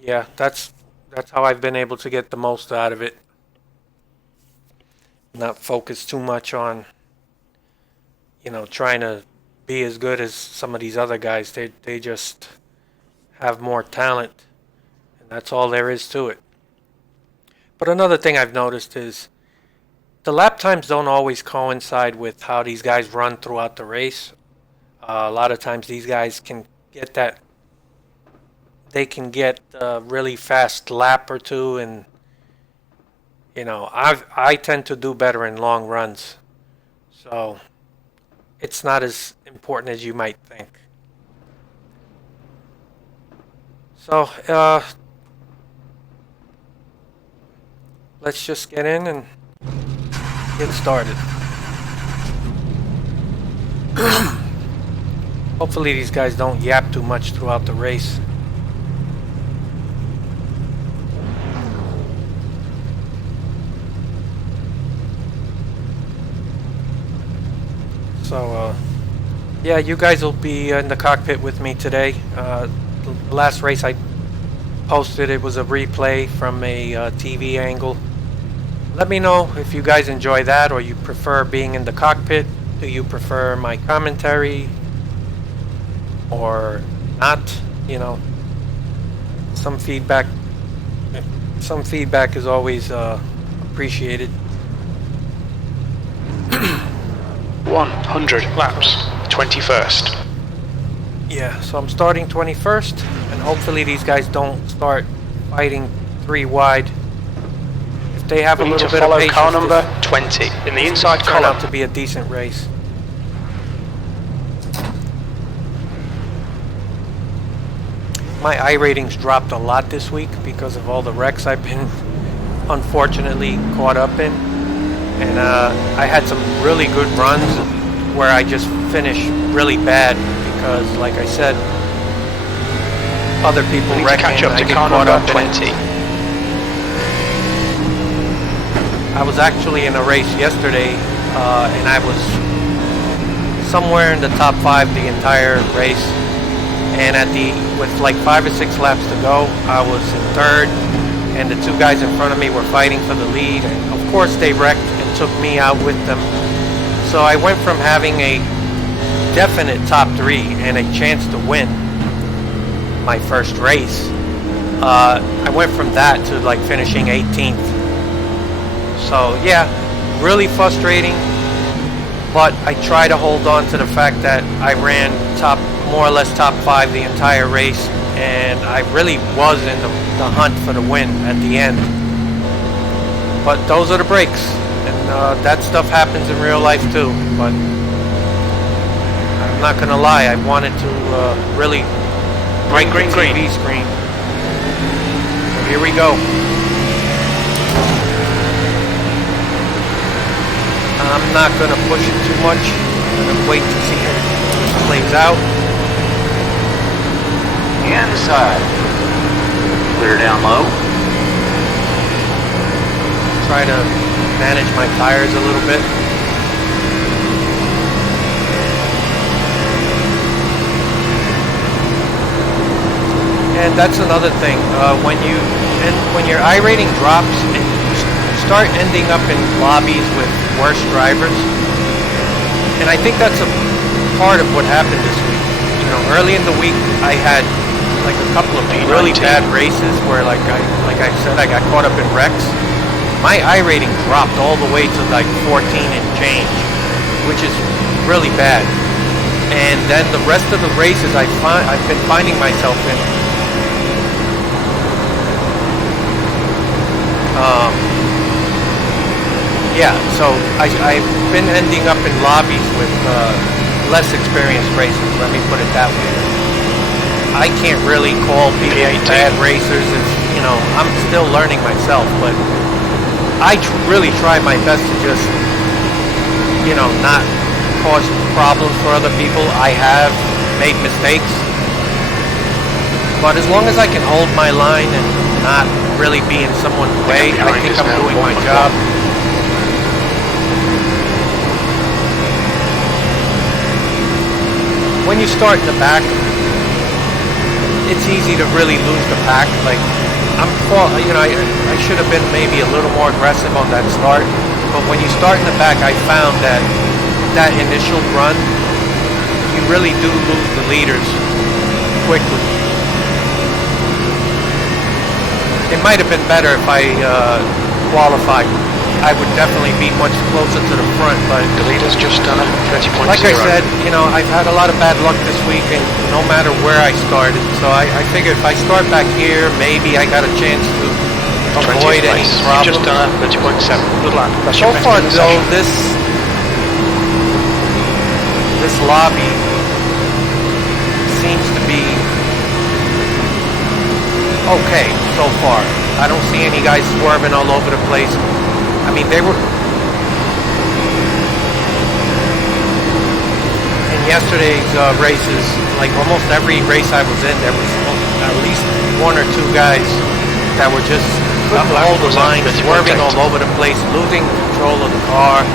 yeah, that's how I've been able to get the most out of it. Not focus too much on, trying to be as good as some of these other guys. They just have more talent, and that's all there is to it. But another thing I've noticed is the lap times don't always coincide with how these guys run throughout the race. A lot of times these guys can get that. They can get a really fast lap or two, and I tend to do better in long runs, so it's not as important as you might think. So let's just get in and get started. Hopefully these guys don't yap too much throughout the race. So, yeah, you guys will be in the cockpit with me today. The last race I posted, it was a replay from a TV angle. Let me know if you guys enjoy that or you prefer being in the cockpit. Do you prefer my commentary or not? Some feedback is always appreciated. 100 laps, 21st. Yeah, so I'm starting 21st, and hopefully these guys don't start fighting 3 wide. If they have a little bit of patience, car number 20 in the inside column, column. Out to be a decent race. My I ratings dropped a lot this week because of all the wrecks I've been unfortunately caught up in. And I had some really good runs where I just finished really bad because, like I said, other people need to wrecking catch up and to I get car caught number up in 20. it. I was actually in a race yesterday, and I was somewhere in the top 5 the entire race. And with like 5 or 6 laps to go, I was in 3rd, and the 2 guys in front of me were fighting for the lead. And of course, they wrecked and took me out with them. So I went from having a definite top 3 and a chance to win my first race. I went from that to like finishing 18th. So yeah, really frustrating. But I try to hold on to the fact that I ran more or less top 5 the entire race, and I really was in the hunt for the win at the end. But those are the breaks, and that stuff happens in real life too. But I'm not gonna lie, I wanted to really break the TV screen. So here we go. I'm not gonna push it too much. I'm gonna wait to see how it plays out. Inside. Clear down low. Try to manage my tires a little bit. And that's another thing. When your I rating drops, you start ending up in lobbies with worse drivers. And I think that's a part of what happened this week. Early in the week, I had like a couple of really bad races where, like I said, I got caught up in wrecks. My I rating dropped all the way to like 14 and change, which is really bad. And then the rest of the races I've been finding myself in, yeah, so I've been ending up in lobbies with less experienced racers, let me put it that way. I can't really call people bad racers. I'm still learning myself, but I really try my best to just, not cause problems for other people. I have made mistakes, but as long as I can hold my line and not really be in someone's way, I think I'm doing my job. When you start in the back, it's easy to really lose the pack. Like I should have been maybe a little more aggressive on that start. But when you start in the back, I found that initial run, you really do lose the leaders quickly. It might have been better if I qualified. I would definitely be much closer to the front, but The leader's just done a 30.0. like I said, I've had a lot of bad luck this week, and no matter where I started, so I figured if I start back here, maybe I got a chance to avoid any You've problems. just done a 30.7. Good lap. That's So your best far, in the though, session. this lobby seems to be okay so far. I don't see any guys swerving all over the place. I mean, they were in yesterday's races. Like almost every race I was in, there was at least one or two guys that were just couldn't hold the line, swerving all over the place, losing control of the car.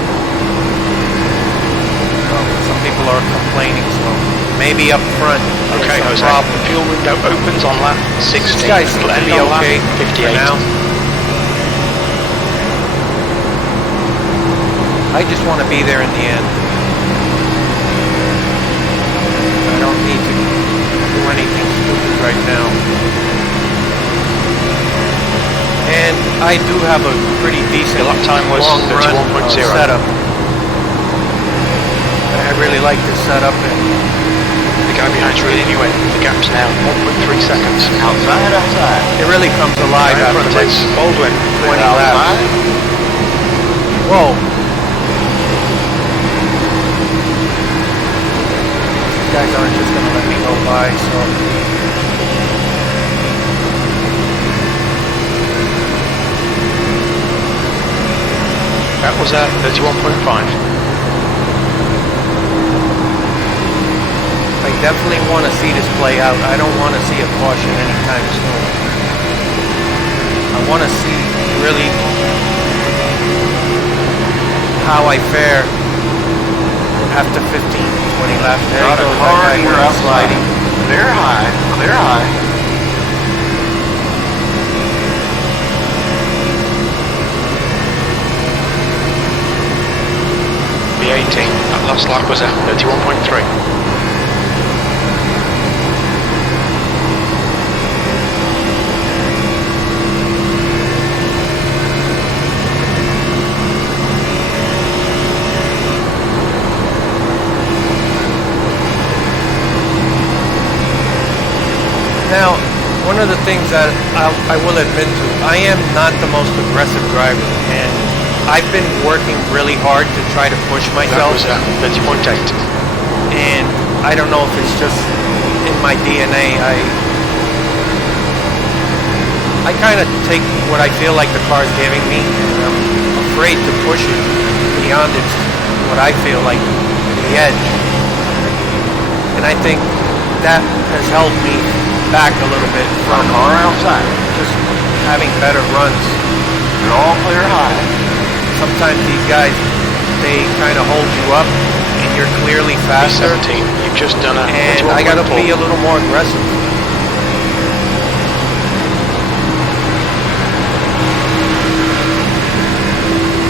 Some people are complaining, so maybe up front. Okay, Jose. The fuel window opens on lap 16. These guys seem to be End on lap okay 58. for now. I just want to be there in the end. I don't need to do anything stupid right now. And I do have a pretty decent Your lap time was long run 31.0. setup. I really like this setup. And The guy behind's really anyway. The gap's now 1.3 seconds. Outside. it really comes alive Right in after front like is Baldwin. 20 laps. Whoa. These guys aren't just going to let me go by, so... That was 31.5. I definitely want to see this play out. I don't want to see a caution anytime soon. I want to see really how I fare after 15, 20 laps. There you go, that guy went sliding. Clear high. Clear high. The 18. That last lap was 31.3. Now, one of the things that I will admit to, I am not the most aggressive driver, and I've been working really hard to try to push That myself, was 30.8. and I don't know if it's just in my DNA. I kind of take what I feel like the car is giving me, and I'm afraid to push it beyond its what I feel like the edge, and I think that has held me back a little bit Run from car outside. just having better runs. You're all clear high. Sometimes these guys, they kind of hold you up, and you're clearly faster, B17. You've just done a and I gotta 31.4. be a little more aggressive.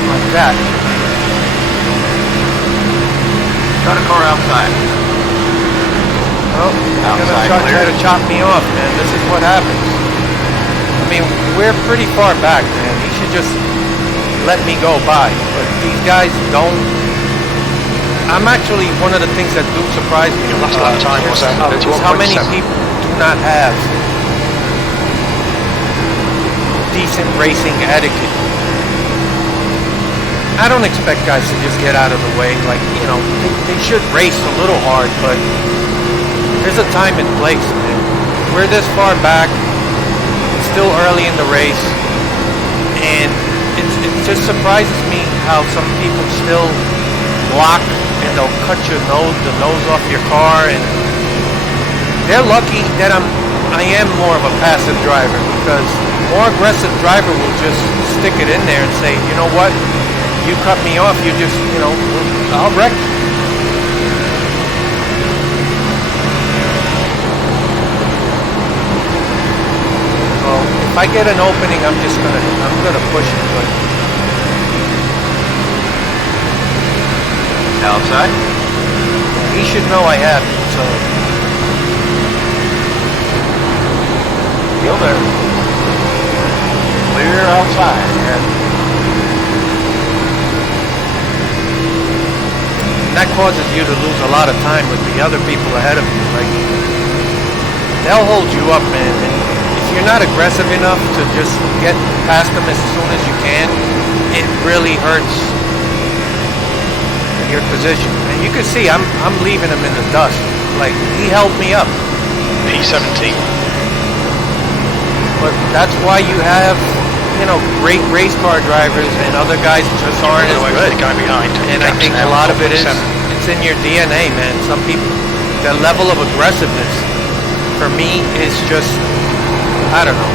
Like that. Got a car outside. Oh, you're gonna Outside try clear. to chop me off, man. This is what happens. I mean, we're pretty far back, man. He should just let me go by. But these guys don't. I'm actually, one of the things that do surprise me Your last lap time was is how many 31.7. people do not have decent racing etiquette. I don't expect guys to just get out of the way. Like, they should race a little hard, but there's a time and place, man. We're this far back. It's still early in the race, and it just surprises me how some people still block and they'll cut the nose off your car, and they're lucky that I am more of a passive driver, because a more aggressive driver will just stick it in there and say, you know what, you cut me off, you just, I'll wreck you. I get an opening, I'm gonna push it. But Outside. he should know I have it, so Still there. Clear outside. that causes you to lose a lot of time with the other people ahead of you. Like, they'll hold you up, man. And if you're not aggressive enough to just get past them as soon as you can, it really hurts your position. And you can see I'm leaving him in the dust. Like, he held me up. P17. But that's why you have, great race car drivers and other guys just aren't as Away good. with the guy behind. And I think a lot of it is, it's in your DNA, man. Some people, the level of aggressiveness, for me, is just, I don't know.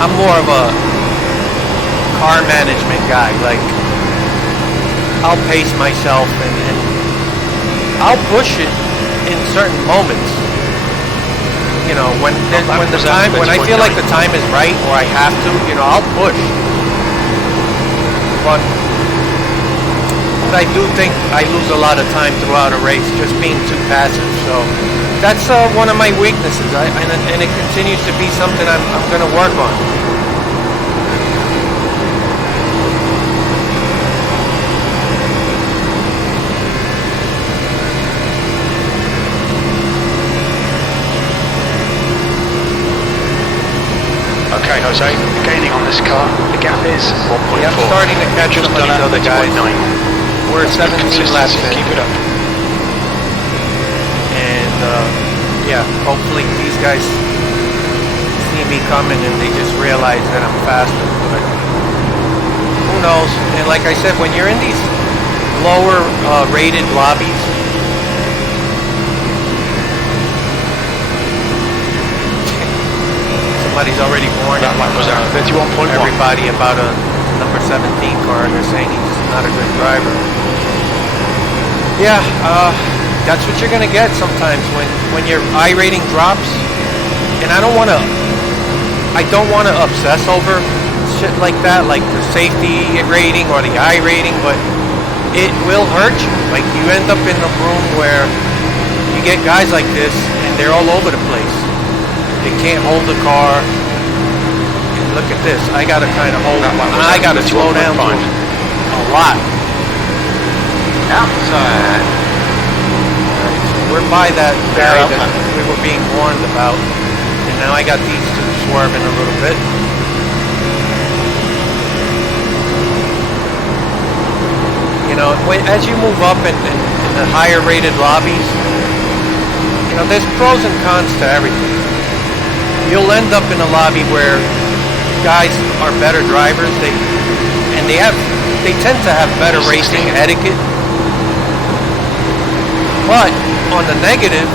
I'm more of a car management guy. Like, I'll pace myself and I'll push it in certain moments. When I feel like the time is right or I have to, I'll push. But I do think I lose a lot of time throughout a race just being too passive. So that's one of my weaknesses, and it continues to be something I'm going to work on. Okay, Jose, gaining on this car. The gap is 1.4. Yeah, I'm starting to catch Just some of done these at other guys. 30.9. We're That's good 17 laps consistency. in. Keep it up. And hopefully these guys see me coming and they just realize that I'm faster. But who knows? And like I said, when you're in these lower rated lobbies, somebody's already warned That lap was out 31.1. everybody about a number 17 car. They're saying he's not a good driver. Yeah, that's what you're gonna get sometimes when your I rating drops. And I don't want to obsess over shit like that, like the safety rating or the I rating, but it will hurt you. Like, you end up in a room where you get guys like this and they're all over the place. They can't hold the car. And look at this. I gotta kind of hold. I gotta slow down to a lot. Outside. We're by that area that we were being warned about, and now I got these two swerving a little bit. As you move up in the higher rated lobbies, there's pros and cons to everything. You'll end up in a lobby where guys are better drivers. They tend to have better racing etiquette. But on the negative,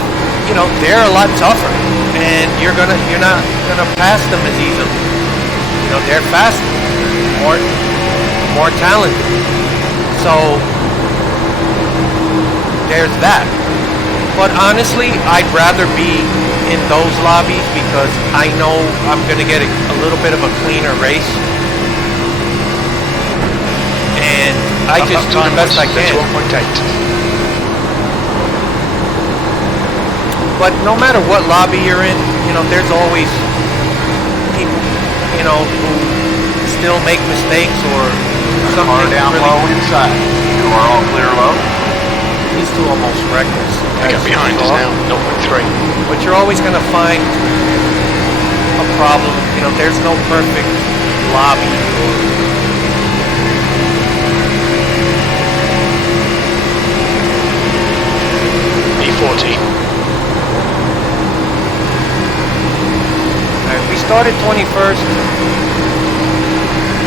they're a lot tougher, and you're not gonna pass them as easily. They're faster, more talented. So there's that. But honestly, I'd rather be in those lobbies because I know I'm going to get a little bit of a cleaner race. And I just do the best I can. 1.8. But no matter what lobby you're in, there's always people, who still make mistakes or something. Car down really low inside. You are all clear low. These two almost reckless. The gap behind is now 0.3. But you're always going to find a problem. There's no perfect lobby. E14. Alright, we started 21st,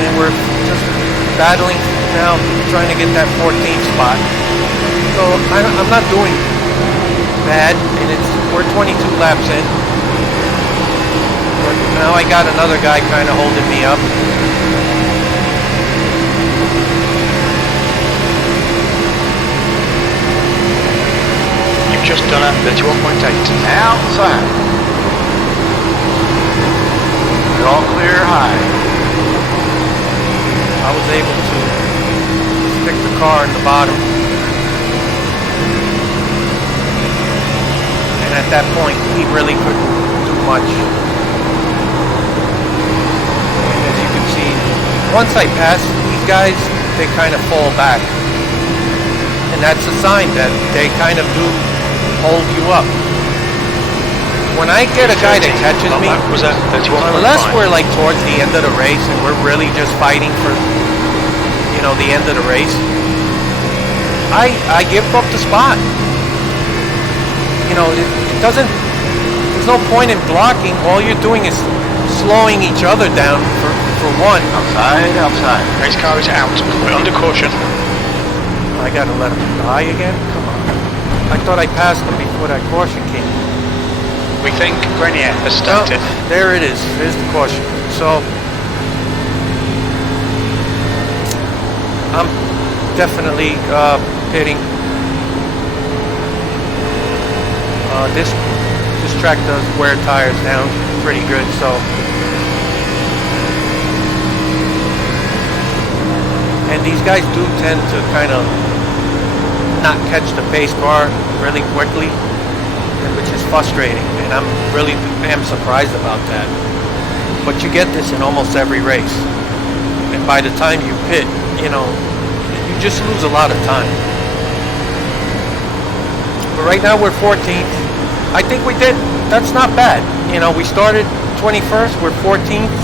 and we're just battling now, trying to get that 14th spot. So I'm not doing bad, and we're 22 laps in. But now I got another guy kind of holding me up. You've just done at 31.8. Outside. You're all clear high. I was able to stick the car in the bottom. And at that point, he really couldn't do much. And as you can see, once I pass these guys, they kind of fall back. And that's a sign that they kind of do hold you up. When I get a guy that catches me, Was that 31.5? unless we're like towards the end of the race and we're really just fighting for, you know, the end of the race, I give up the spot. You know, it doesn't, there's no point in blocking. All you're doing is slowing each other down for one. Outside. Race car is out. We're under caution. I gotta let him die again? Come on. I thought I passed him before that caution came. We think Grenier has started. Oh, there it is. There's the caution. So I'm definitely pitting. This track does wear tires down pretty good, so. And these guys do tend to kind of not catch the pace car really quickly, which is frustrating, and I'm really am surprised about that. But you get this in almost every race, and by the time you pit, you know, you just lose a lot of time. But right now we're 14th. I think we did. That's not bad. You know, we started 21st. We're 14th,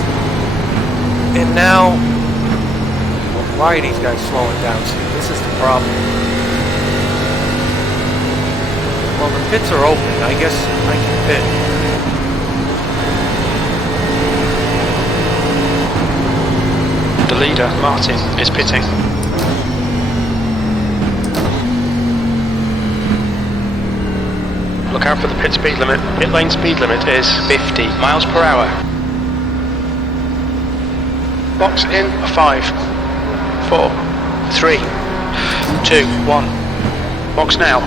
and now why are these guys slowing down? See, this is the problem. Well, the pits are open. I guess I can pit. The leader, Martin, is pitting. Look out for the pit speed limit. Pit lane speed limit is 50 miles per hour. Box in 5, 4, 3, 2, 1. Box now.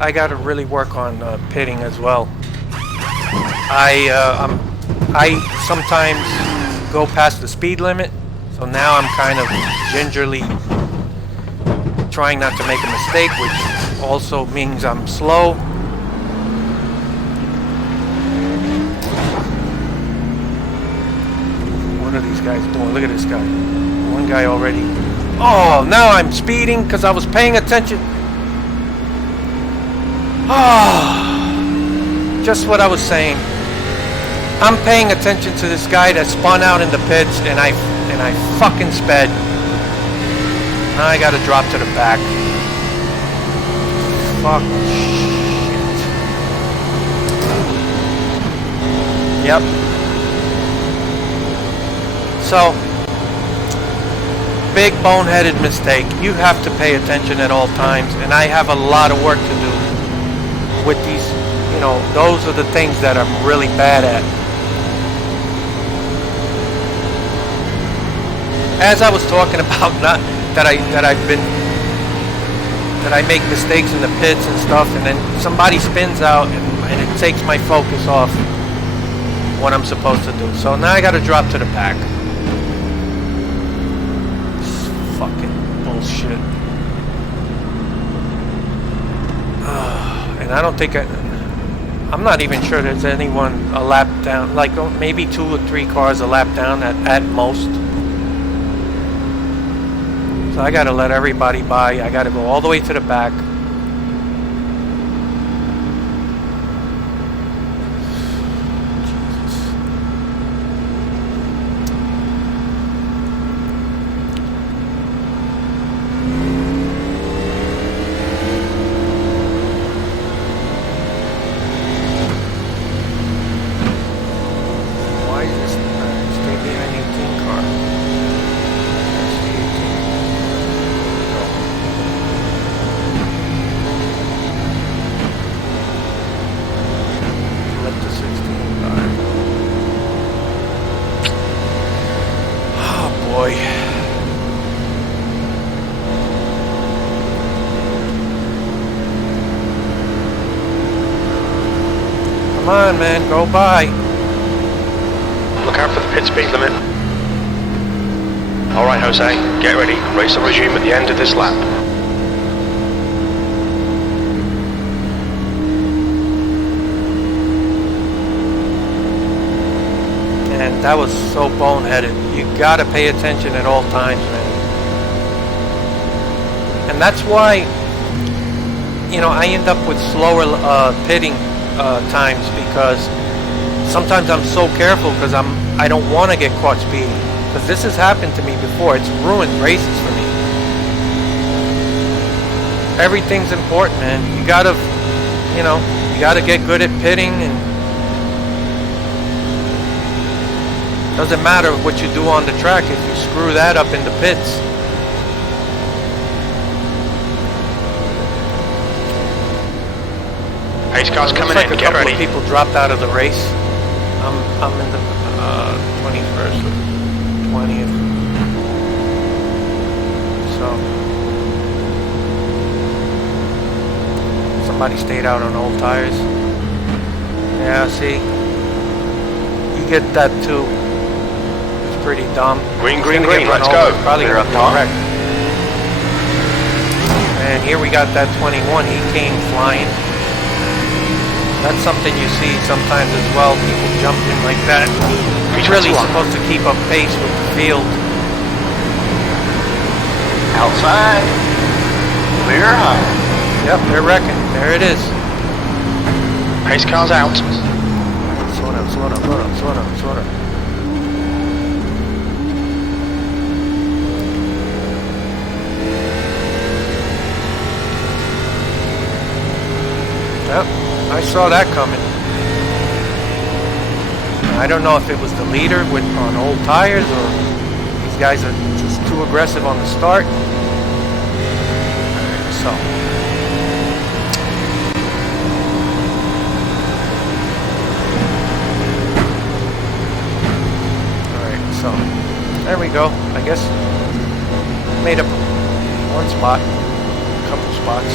I got to really work on pitting as well. I sometimes go past the speed limit, so now I'm kind of gingerly trying not to make a mistake, which also means I'm slow. What are these guys doing? Look at this guy. One guy already. Oh, now I'm speeding because I was paying attention. Oh, just what I was saying. I'm paying attention to this guy that spun out in the pits, and I fucking sped. Now I gotta drop to the back. Fuck shit. Yep. So, big boneheaded mistake. You have to pay attention at all times, and I have a lot of work to do with these. You know, those are the things that I'm really bad at. As I was talking about, not that I make mistakes in the pits and stuff, and then somebody spins out, and it takes my focus off what I'm supposed to do. So now I got to drop to the back. This fucking bullshit. And I don't think I'm not even sure there's anyone a lap down. Like maybe 2 or 3 cars a lap down at most. So I gotta let everybody by. I gotta go all the way to the back. Why is this stay behind 18 car? That's the 18. Let the 16 by. Oh boy. Come on, man, go by. Look out for the pit speed limit. Alright Jose, get ready. Race will resume at the end of this lap. And that was so boneheaded. You gotta pay attention at all times, man. And that's why, you know, I end up with slower pitting times, because sometimes I'm so careful because I don't want to get caught speeding. Because this has happened to me before. It's ruined races for me. Everything's important, man. You gotta, you know, you gotta get good at pitting, and doesn't matter what you do on the track if you screw that up in the pits. Pace car's coming Looks like in, a get couple ready. of people dropped out of the race. I'm in the 21st or 20th. So somebody stayed out on old tires. Yeah, see, you get that too. It's pretty dumb. Green, It's green, gonna get green, run let's over. go. It's probably Clear gonna up be top. wrecked. And here we got that 21. He came flying. That's something you see sometimes as well. People jump in like that. He's really 321. supposed to keep up pace with the field. Outside. Clear high. Yep, they're wrecking. There it is. Pace car's out. Slow down, slow down, slow down, slow down, slow down. Yep, I saw that coming. I don't know if it was the leader on old tires, or these guys are just too aggressive on the start. Alright, so. Alright, so. There we go. I guess made up one spot, a couple spots.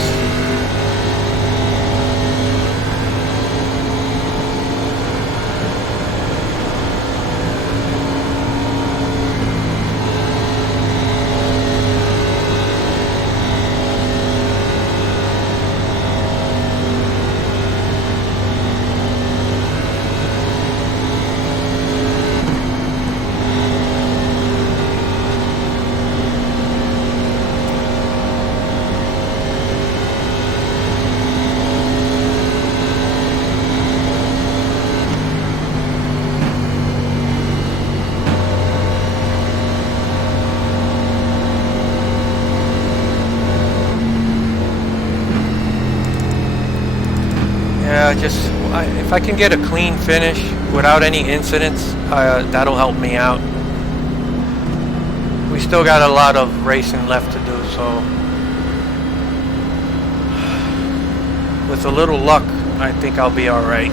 If I can get a clean finish without any incidents, that'll help me out. We still got a lot of racing left to do, so with a little luck, I think I'll be alright.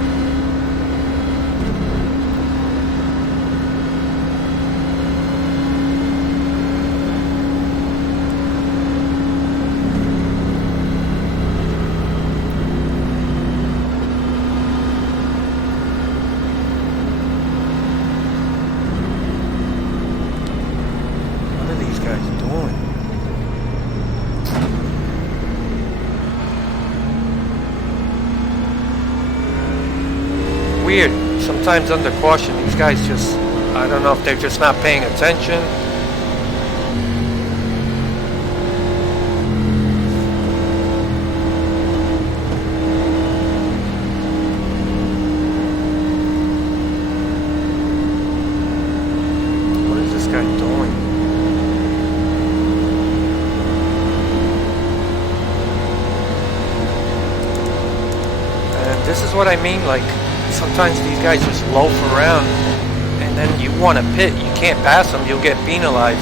Weird. Sometimes under caution, these guys just, I don't know if they're just not paying attention. What is this guy doing? And this is what I mean, like, sometimes these guys just loaf around, and then you want to pit. You can't pass them, you'll get penalized.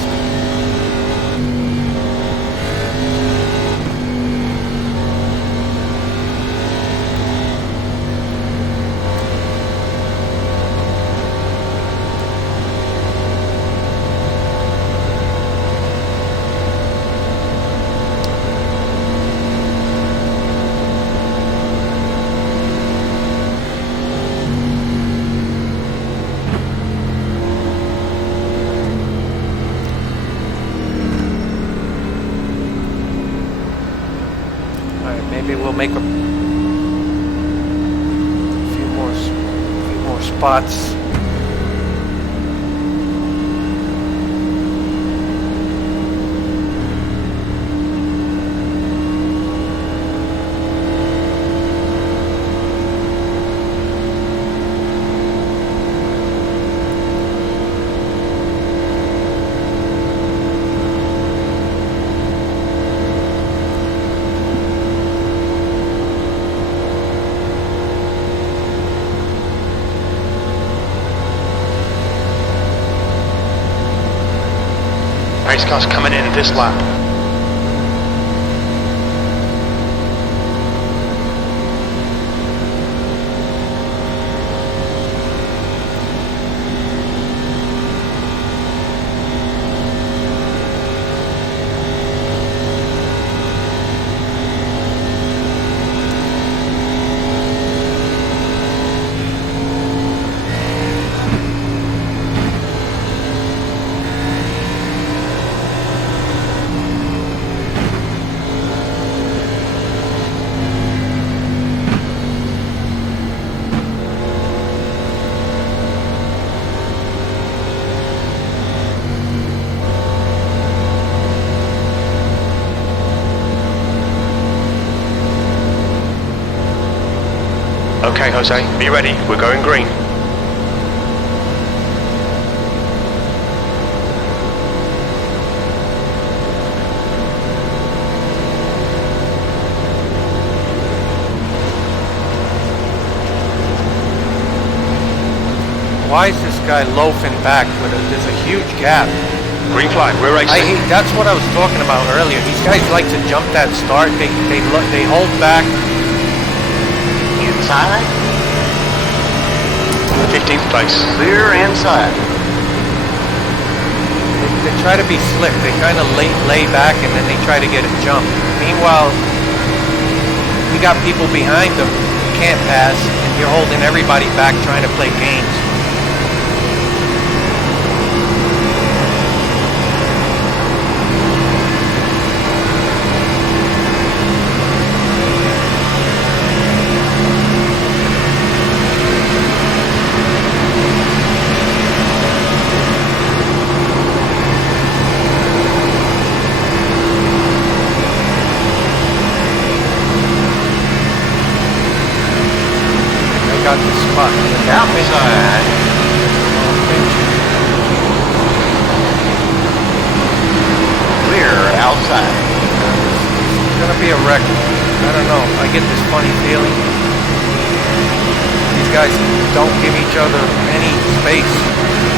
make a few more spots. Race cars coming in this lap. Okay, Jose, be ready. We're going green. Why is this guy loafing back? There's a huge gap. Green flag, we're racing. That's what I was talking about earlier. These guys like to jump that start. They hold back. Inside. 15th place. Clear inside. They try to be slick. They kind of lay back and then they try to get a jump. Meanwhile, we got people behind them who can't pass, and you're holding everybody back trying to play games. Got the spot. Outside. Clear outside. It's gonna be a wreck. I don't know. I get this funny feeling. These guys don't give each other any space.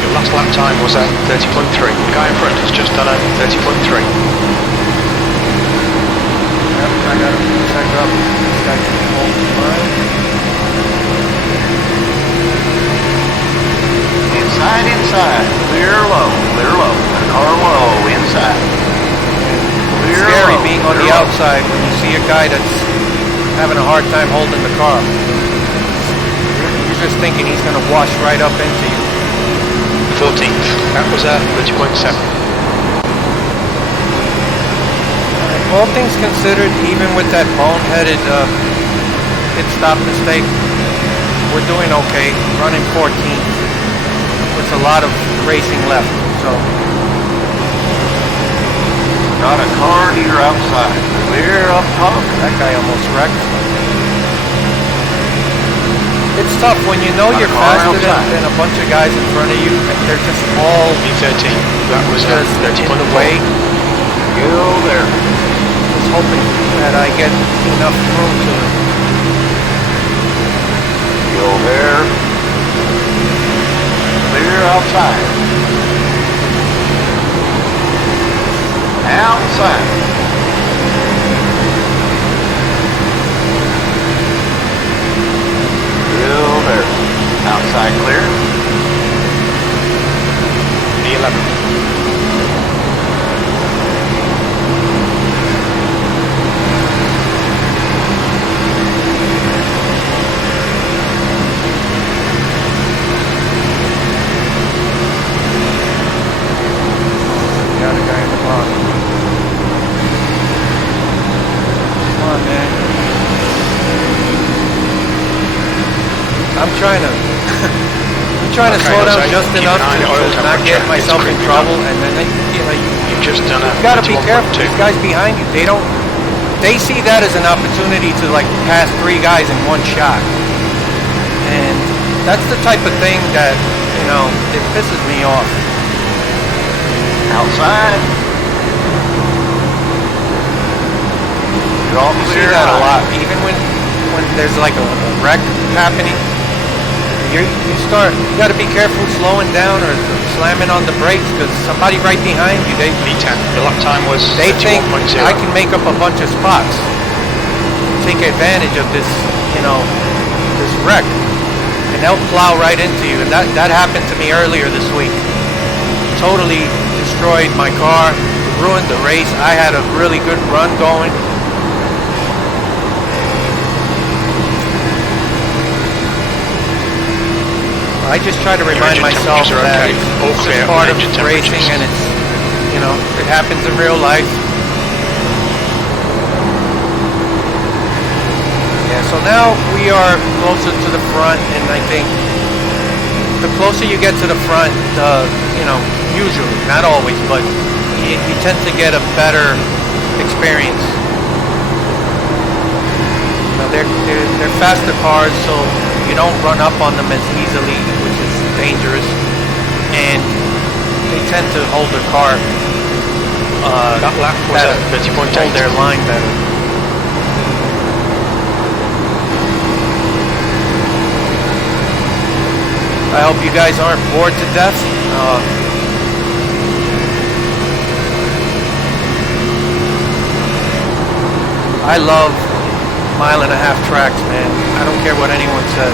Your last lap time was at 30.3. The guy in front has just done a 30.3. Yep, I gotta check up. This guy can hold the line. Inside. Clear low. Car low. Inside. It's scary being on the outside when you see a guy that's having a hard time holding the car. You're just thinking he's going to wash right up into you. 14th. That was at 30.7. All things considered, even with that boneheaded pit stop mistake, we're doing okay. Running 14th. There's a lot of racing left, so. Got a car here outside. Clear up top. That guy almost wrecked. It's tough when you know you're faster than a bunch of guys in front of you, and they're just all B13. That was at just 30.4. in the way. Still there. Just hoping that I get enough room to. Still there. Clear outside. Outside. Still there. Outside clear. B11. Got a guy in the bottom. Come on, man. trying to Okay, slow down Jose, just keep enough an eye on the oil to not temperature. get myself It's in creeping trouble, up. and then You've just done a you gotta be careful. 21.2. These guys behind you, they see that as an opportunity to like pass 3 guys in one shot, and that's the type of thing that it pisses me off. Outside. You're all You see clear. that a lot, even when there's like a wreck happening. You got to be careful slowing down or slamming on the brakes, because somebody right behind you, V10, the lap time was they think 31.0. I can make up a bunch of spots, take advantage of this, this wreck, and they'll plow right into you. And that happened to me earlier this week. Totally destroyed my car, ruined the race. I had a really good run going. I just try to remind myself that it's just part of racing, and it's, it happens in real life. Yeah, so now we are closer to the front, and I think the closer you get to the front, usually, not always, but you tend to get a better experience. They're faster cars, so you don't run up on them as easily, which is dangerous, and they tend to hold their car that lap was better, at 30.8. hold their line better. I hope you guys aren't bored to death. I love 1.5 mile tracks, man. I don't care what anyone says.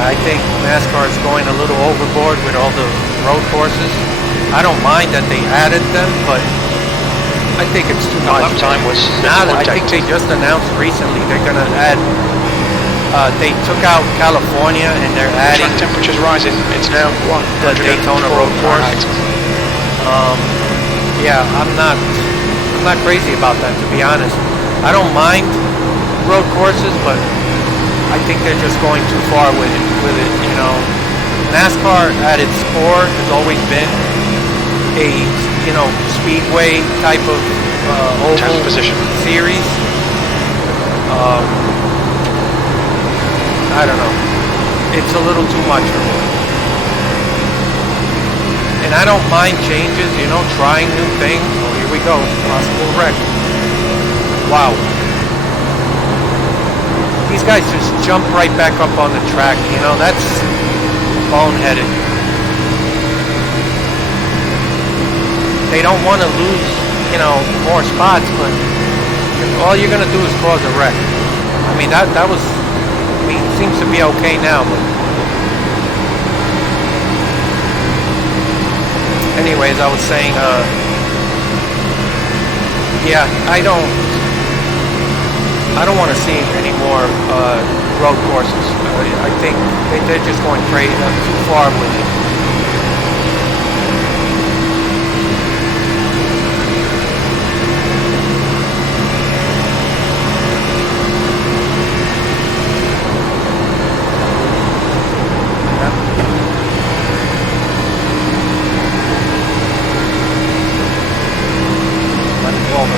I think NASCAR is going a little overboard with all the road courses. I don't mind that they added them, but I think it's too much. Lap time was Now I think they just announced recently they're going to add. They took out California and they're adding. Track temperature's rising. It's now the Daytona road course. Yeah, I'm not crazy about that, to be honest. I don't mind road courses, but I think they're just going too far with it. NASCAR at its core has always been a speedway type of oval position series. I don't know. It's a little too much for me. And I don't mind changes, trying new things. Oh, here we go. Possible wreck. Wow. These guys just jump right back up on the track. That's boneheaded. They don't want to lose, more spots, but all you're going to do is cause a wreck. I mean, that was... it seems to be okay now, but anyways, I was saying, yeah, I don't want to see any more road courses. I think they're just going crazy, too far with it.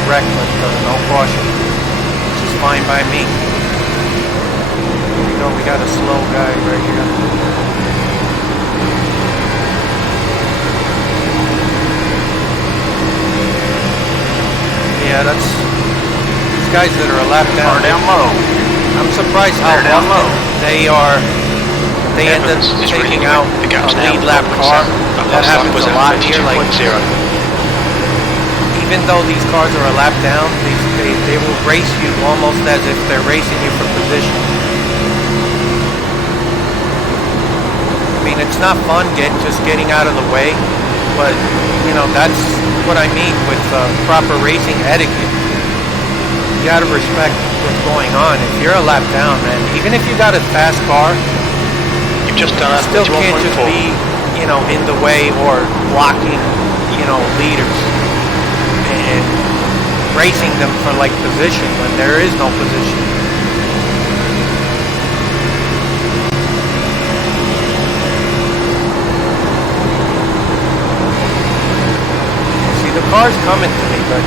Wreck with no caution, which is fine by me. Here we go, we got a slow guy right here. Yeah, that's these guys that are a lap down. Down low. I'm surprised how often they end up taking out a lead lap car. That happens a lot here. Like, even though these cars are a lap down, they will race you almost as if they're racing you for position. I mean, it's not fun just getting out of the way, but that's what I mean with proper racing etiquette. You gotta respect what's going on. If you're a lap down, man, even if you got a fast car, you've just done you still can't just be, in the way or blocking, leaders. And racing them for like position when there is no position. car's coming to me, but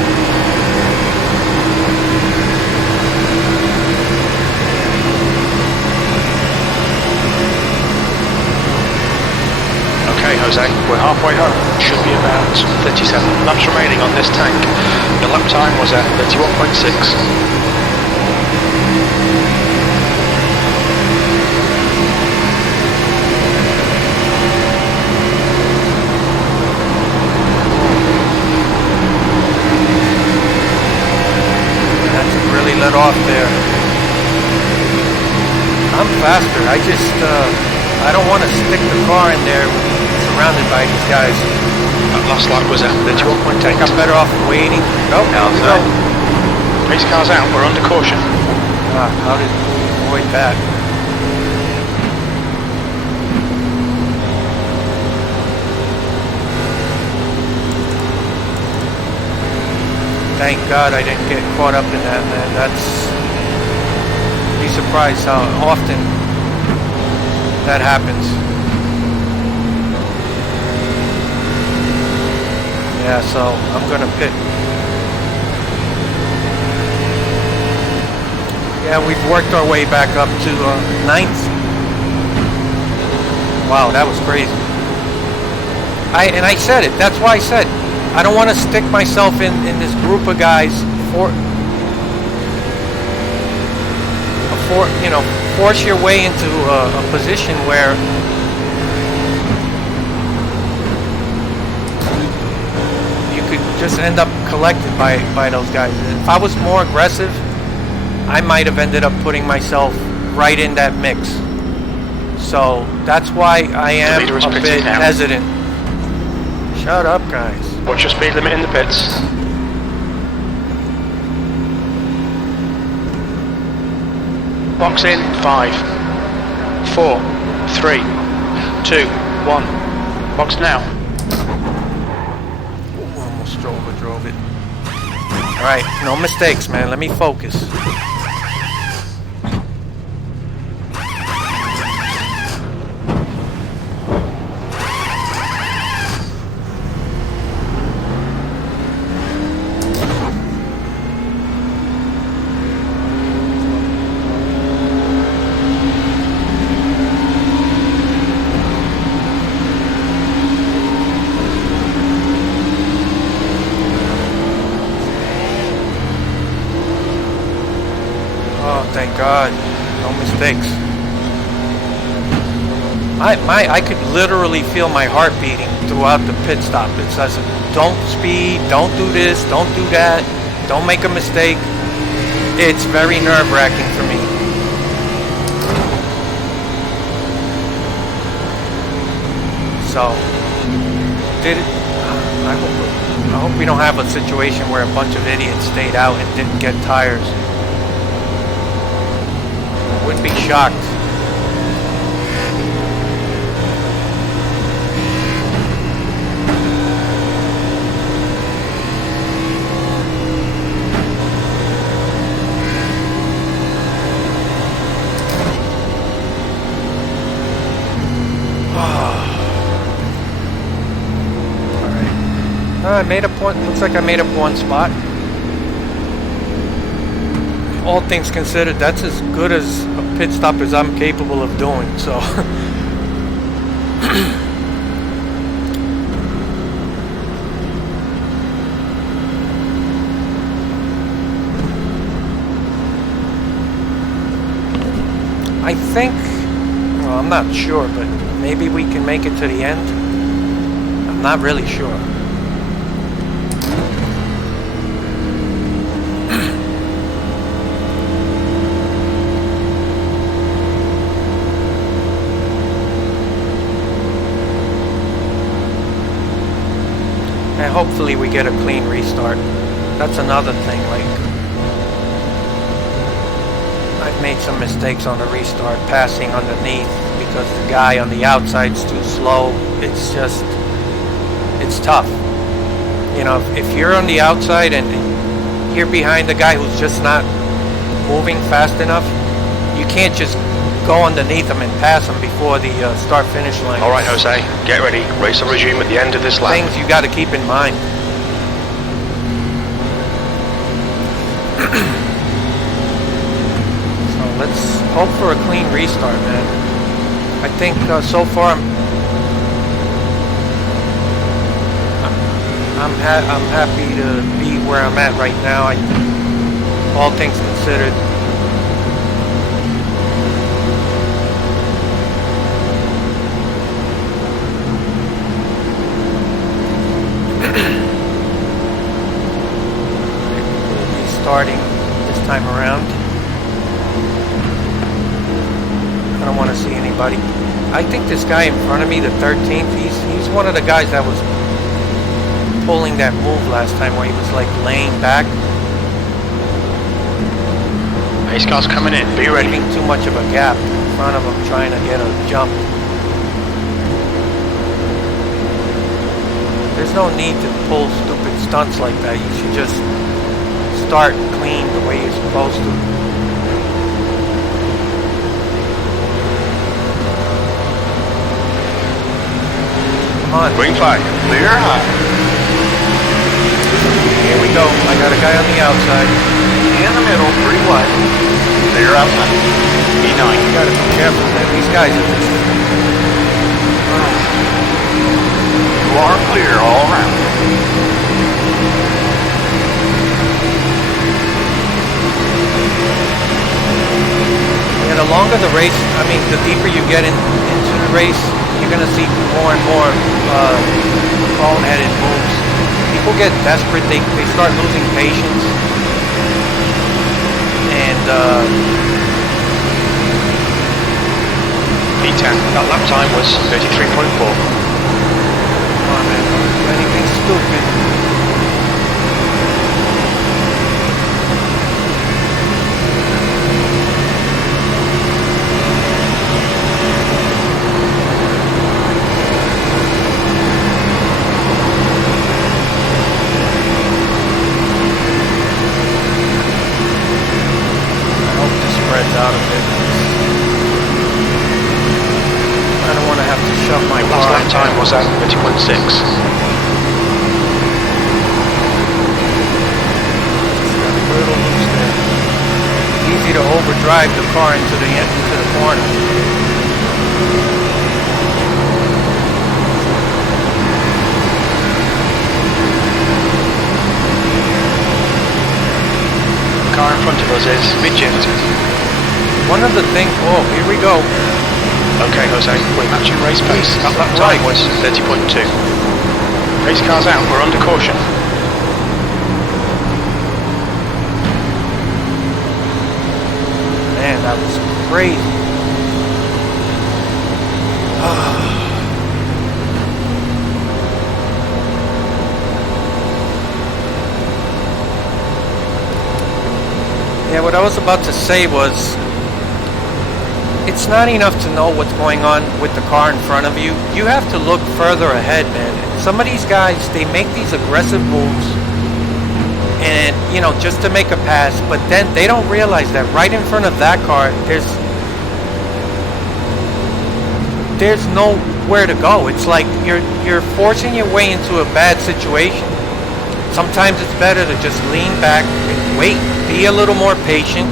Okay, Jose, we're halfway home. Should be about 37 laps remaining on this tank. The lap time was at 31.6. really let off there. I'm faster. I don't want to stick the car in there surrounded by these guys. That last lap was at 31.8. I think I'm better off waiting. Oh, here we go. Race car's out. We're under caution. How did we avoid that? Thank God I didn't get caught up in that, man. Be surprised how often that happens. Yeah, so I'm gonna pit. Yeah, we've worked our way back up to 9th. Wow, that was crazy. I said it. That's why I said I don't want to stick myself in this group of guys force your way into a position where you could just end up collected by those guys. If I was more aggressive, I might have ended up putting myself right in that mix. So that's why I am a bit hesitant. Shut up, guys. What's your speed limit in the pits? Box in 5, 4, 3, 2, 1. Box now. Ooh, almost drove it. Alright, no mistakes, man. Let me focus. Thank God, no mistakes. I could literally feel my heart beating throughout the pit stop. It says, don't speed, don't do this, don't do that, don't make a mistake. It's very nerve-wracking for me. So, I hope we don't have a situation where a bunch of idiots stayed out and didn't get tires. Wouldn't be shocked. Alright. I made up one. Looks like I made up one spot. All things considered, that's as good as a pit stop as I'm capable of doing, so I think, well, I'm not sure, but maybe we can make it to the end. I'm not really sure. And hopefully we get a clean restart. That's another thing, like, I've made some mistakes on the restart, passing underneath because the guy on the outside's too slow. It's just, it's tough. You know, if you're on the outside and you're behind the guy who's just not moving fast enough, you can't just go underneath him and pass him before the start-finish line. All right, Jose, get ready. Race will resume at the end of this lap. Things you got to keep in mind. So let's hope for a clean restart, man. I think so far I'm happy to be where I'm at right now. All things considered. Starting this time around. I don't want to see anybody. I think this guy in front of me, the 13th, he's one of the guys that was pulling that move last time where he was like laying back. Pace car's coming in, be ready. Leaving too much of a gap in front of him trying to get a jump. There's no need to pull stupid stunts like that. You should just start clean the way you're supposed to. Come on. Green flag. Clear high. Here we go. I got a guy on the outside. In the middle, 3 wide. Clear outside. You gotta be careful, man. These guys are just... You are clear all around. Yeah, the longer the race, I mean, the deeper you get into the race, you're going to see more and more bone-headed moves. People get desperate, they start losing patience. And, P10, that lap time was 33.4. Come on, man, don't do anything stupid. Out of it. I don't want to have to shove my car. Last lap time was at 30.6. A little loose there. It's easy to overdrive the car into the corner. The car in front of us is mid-jet. One of the things, oh, here we go. Okay, Jose, we're matching race pace. That lap time was 30.2. Race car's out, we're under caution. Man, that was crazy. Yeah, what I was about to say was, it's not enough to know what's going on with the car in front of you. You have to look further ahead, man. Some of these guys, they make these aggressive moves and, you know, just to make a pass, but then they don't realize that right in front of that car, there's nowhere to go. It's like you're forcing your way into a bad situation. Sometimes it's better to just lean back and wait, be a little more patient,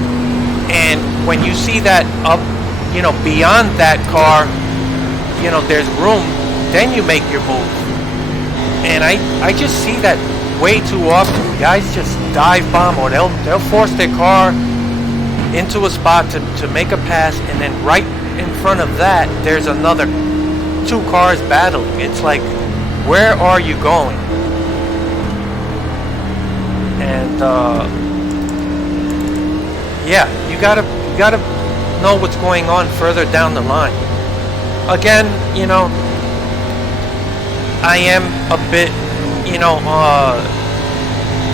and when you see that up, you know, beyond that car, you know, there's room, then you make your move. And I just see that way too often. Guys just dive bomb, or they'll force their car into a spot to make a pass, and then right in front of that, there's another 2 cars battling. It's like, where are you going? And yeah, you gotta know what's going on further down the line. Again, you know, I am a bit, you know,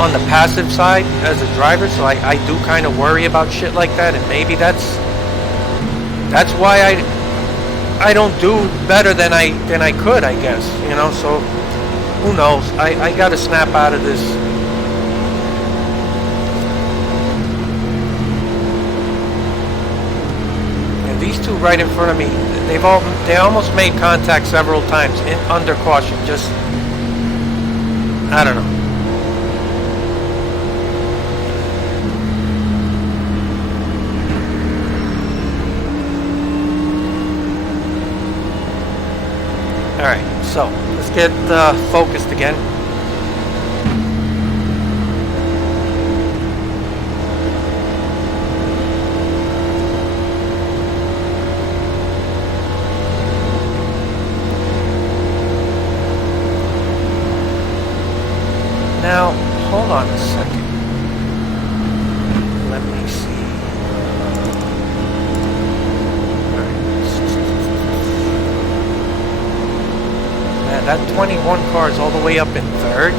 on the passive side as a driver, so I do kind of worry about shit like that, and maybe that's why I don't do better than I could, I guess, you know. So who knows? I gotta snap out of this. These 2 right in front of me, they almost made contact several times under caution. Just, I don't know. So let's get focused again. Now, hold on a second. Let me see. Man, that 21 car is all the way up in third.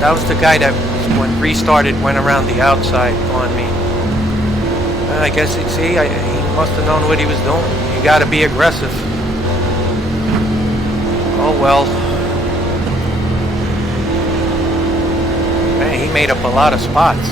That was the guy that, when restarted, went around the outside on me. I guess, see, he must have known what he was doing. You gotta be aggressive. Oh well. He made up a lot of spots.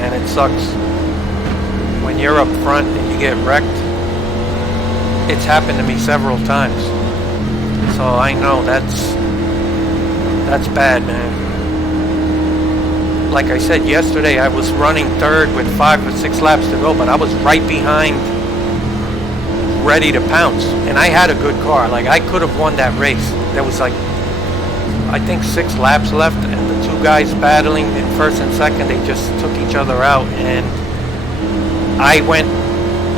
And it sucks when you're up front and you get wrecked. It's happened to me several times. So I know that's bad, man. Like I said yesterday, I was running third with 5 or 6 laps to go, but I was right behind, ready to pounce. And I had a good car. Like, I could have won that race. There was like, I think 6 laps left, and the 2 guys battling in first and second, they just took each other out. And I went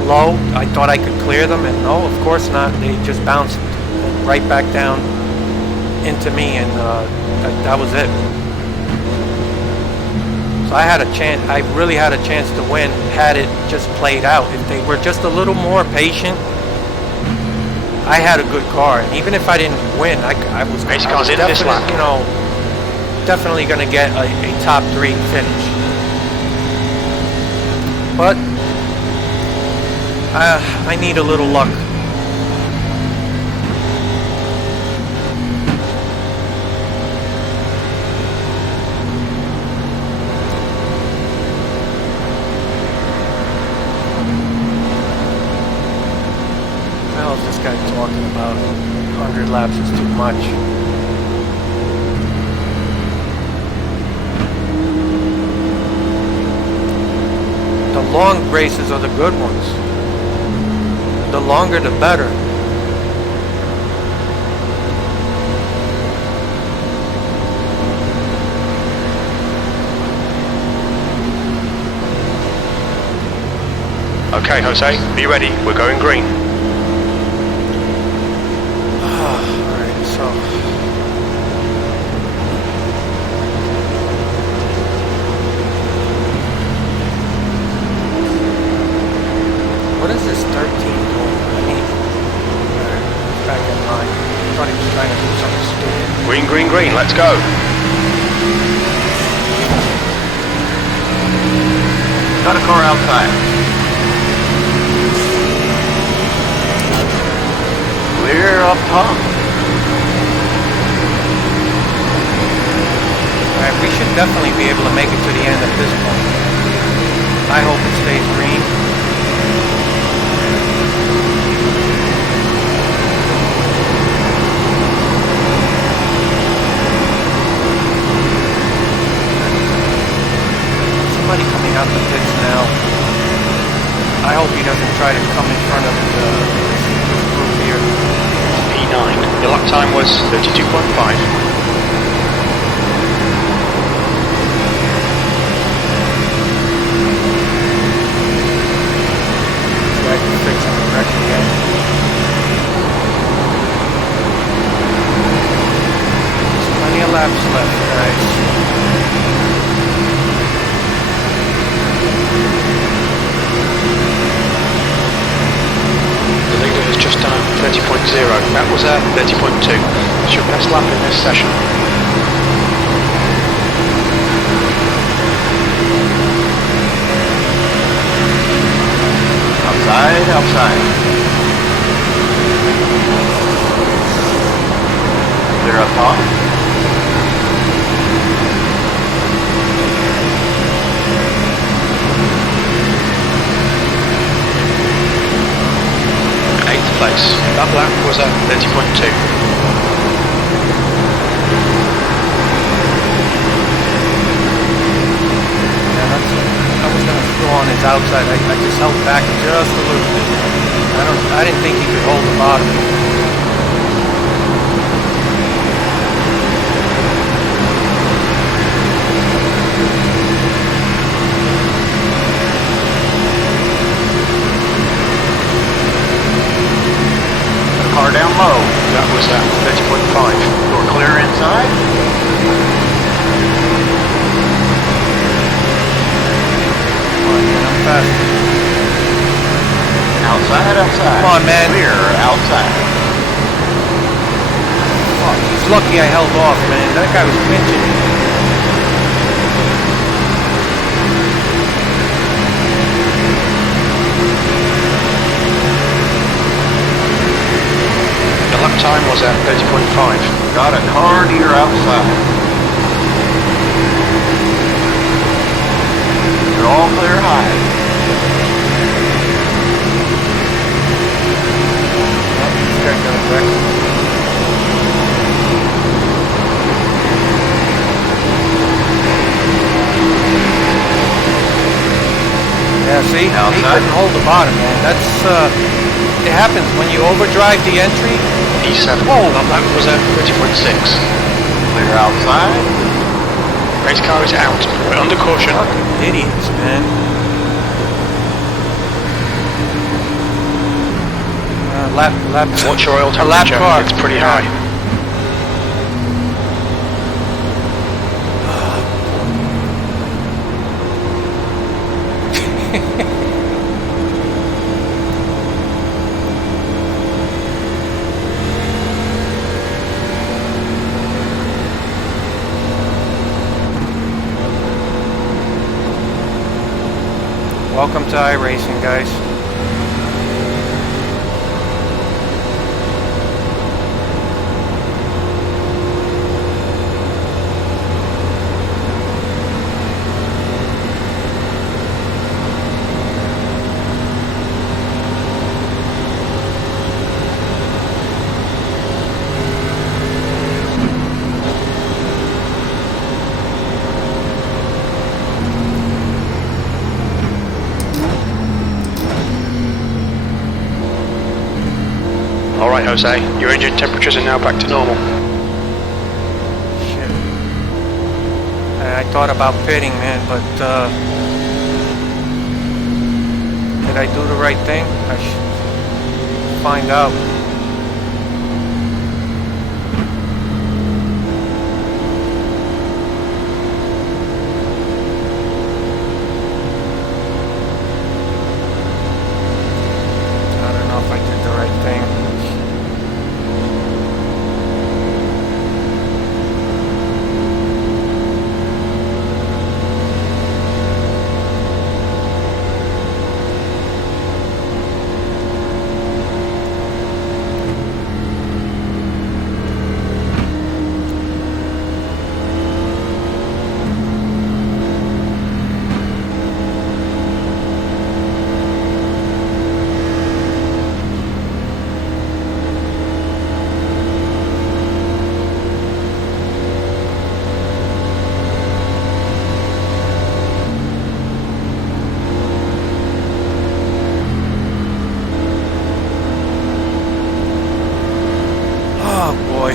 low. I thought I could clear them, and no, of course not. They just bounced right back down into me, and that was it. So I had a chance. I really had a chance to win had it just played out. If they were just a little more patient, I had a good car, and even if I didn't win, I was definitely, you know, definitely going to get a top 3 finish. But I need a little luck. This guy talking about 100 laps is too much. The long races are the good ones. The longer the better. Okay, Jose, are you ready? We're going green. Alright, so what is this 13 doing? I mean, back in line. I thought he was trying to do something stupid. Green, green, green, let's go. Got a car outside. Clear up top. Alright, we should definitely be able to make it to the end at this point. I hope it stays green. Somebody coming out the pits now. I hope he doesn't try to come in front of the group here. P9. Your lap time was 32.5. I can fix it correctly again. There's plenty of laps left, guys. The leader has just done 30.0. That was 30.2. That's your best lap in this session. Outside, outside. Clear up top. Eighth place. That lap was at 30.2. I was gonna throw on his outside. I just held back just a little bit. I didn't think he could hold the bottom. Put the car down low. That was at 30.5. Door clear inside. I'm fast. Outside. Come on, man. Clear outside. Oh, he's lucky I held off, man. That guy was pinching me. The lap time was at 30.5. Got a car to your outside. You're all clear high. This guy's gonna wreck. Yeah, see? He couldn't hold the bottom, man. That's, it happens when you overdrive the entry. E7. Whoa. That lap was at 30.6. Clear outside. Race car is out. We're under caution. Fucking idiots, man. Lap. Watch your oil A lap temperature. car. It's pretty high. Welcome to Iracing, guys. Alright, Jose. Your engine temperatures are now back to normal. Shit. I thought about pitting, man, but did I do the right thing? I should find out. I don't know if I did the right thing. Oh boy.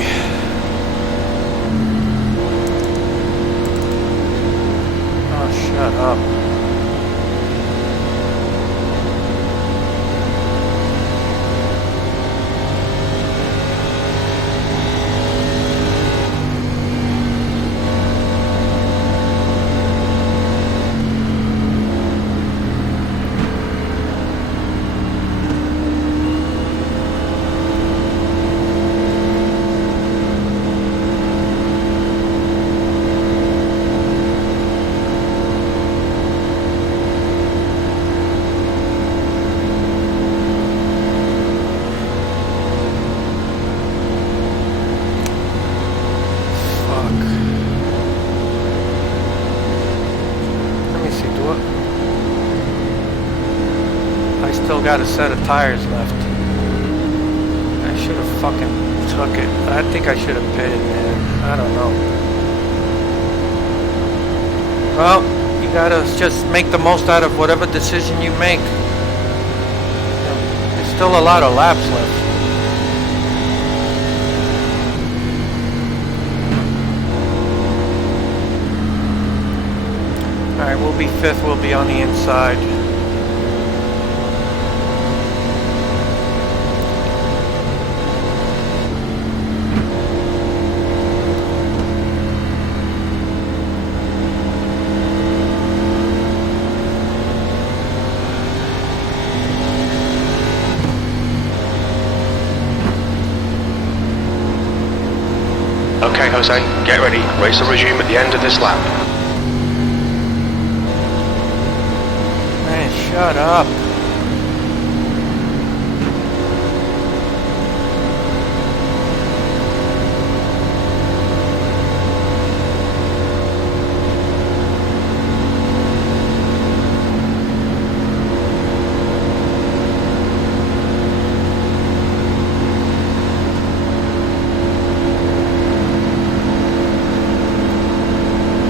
Oh, shut up. Still got a set of tires left. I should have fucking took it. I think I should have pitted, man. I don't know. Well, you gotta just make the most out of whatever decision you make. There's still a lot of laps left. Alright, we'll be fifth, we'll be on the inside. Okay, Jose, get ready. Race will resume at the end of this lap. Man, shut up.